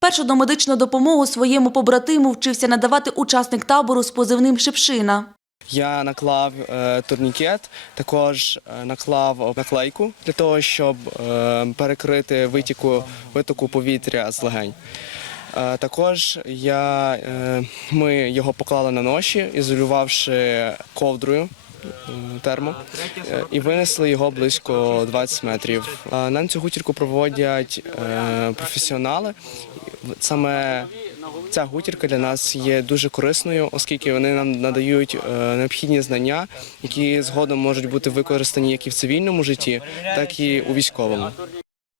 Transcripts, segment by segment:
Першу домедичну допомогу своєму побратиму вчився надавати учасник табору з позивним Шипшина. Я наклав е, турнікет, також е, наклав наклейку для того, щоб е, перекрити витіку, витоку повітря з легень. Також я, ми його поклали на ноші, ізолювавши ковдрою термо, е, і винесли його близько 20 метрів. Нам цю гутірку проводять е, професіонали. Саме Ця гутірка для нас є дуже корисною, оскільки вони нам надають е, необхідні знання, які згодом можуть бути використані як і в цивільному житті, так і у військовому.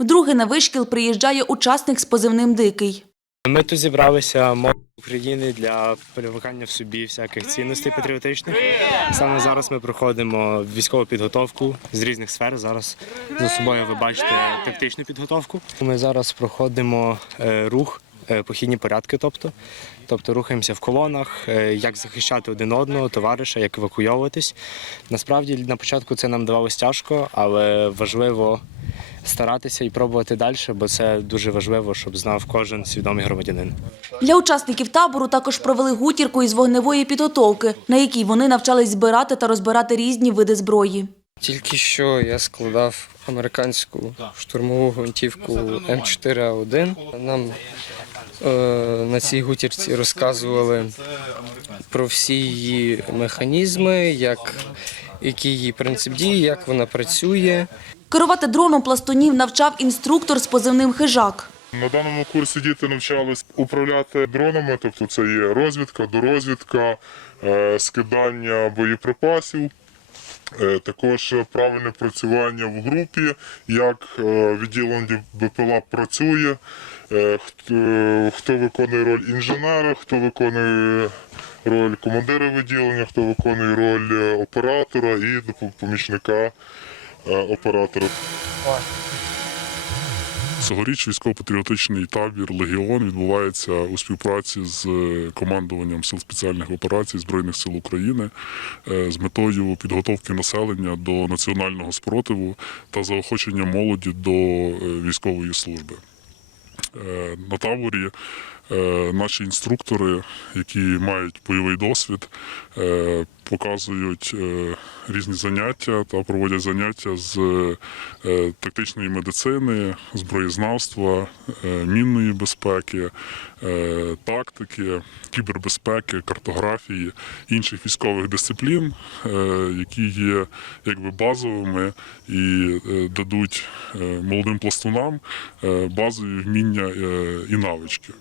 Вдруге на вишкіл приїжджає учасник з позивним Дикий. Ми тут зібралися молодь України для перевикання в собі всяких цінностей патріотичних. Саме зараз ми проходимо військову підготовку з різних сфер. Зараз за собою ви бачите тактичну підготовку. Ми зараз проходимо е, рух. е, Похідні порядки, тобто, тобто рухаємося в колонах, е, як захищати один одного, товариша, як евакуйовуватись. Насправді на початку це нам давалось тяжко, але важливо старатися і пробувати далі, бо це дуже важливо, щоб знав кожен свідомий громадянин. Для учасників табору також провели гутірку із вогневої підготовки, на якій вони навчались збирати та розбирати різні види зброї. Тільки що я складав американську штурмову гвинтівку М4А1. Нам е, на цій гутірці розказували про всі її механізми, як, який її принцип дії, як вона працює. Керувати дроном пластунів навчав інструктор з позивним Хижак. На даному курсі діти навчались управляти дронами, тобто це є розвідка, дорозвідка, е, скидання боєприпасів, е, також правильне працювання в групі, як е, відділення БПЛА працює, хто, виконує роль інженера, хто виконує роль командира відділення, хто виконує роль оператора і допо- помічника е, оператора. Цьогоріч військово-патріотичний табір Легіон відбувається у співпраці з е, командуванням сил спеціальних операцій Збройних сил України е, з метою підготовки населення до національного спротиву та заохочення молоді до е, військової служби. Е, На таборі е, наші інструктори, які мають бойовий досвід, е, показують е, різні заняття та проводять заняття з е, тактичної медицини, зброєзнавства, е, мінної безпеки, е, тактики, кібербезпеки, картографії, інших військових дисциплін, е, які є якби базовими і е, дадуть е, молодим пластунам е, базові вміння е, і навички.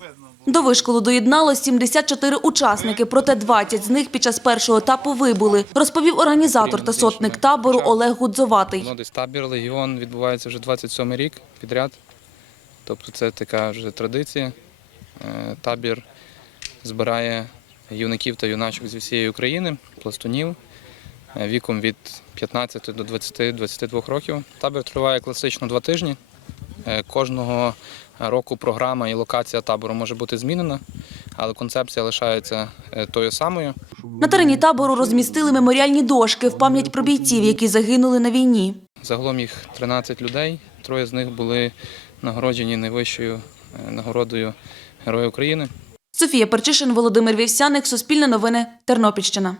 До вишколу доєдналось 74 учасники, проте 20 з них під час першого етапу вибули, розповів організатор та сотник табору Олег Гудзоватий. Десь табір Легіон відбувається вже 27 рік підряд. Тобто це така вже традиція. Е, Табір збирає юнаків та юначок зі всієї України, пластунів е, віком від 15 до 20-22 років. Табір триває класично два тижні. Е, Кожного року програма і локація табору може бути змінена, але концепція лишається е, тою самою. На терені табору розмістили меморіальні дошки в пам'ять про бійців, які загинули на війні. Загалом їх 13 людей. Троє з них були нагороджені найвищою е, нагородою Героя України. Софія Перчишин, Володимир Вівсяник, Суспільне новини, Тернопільщина.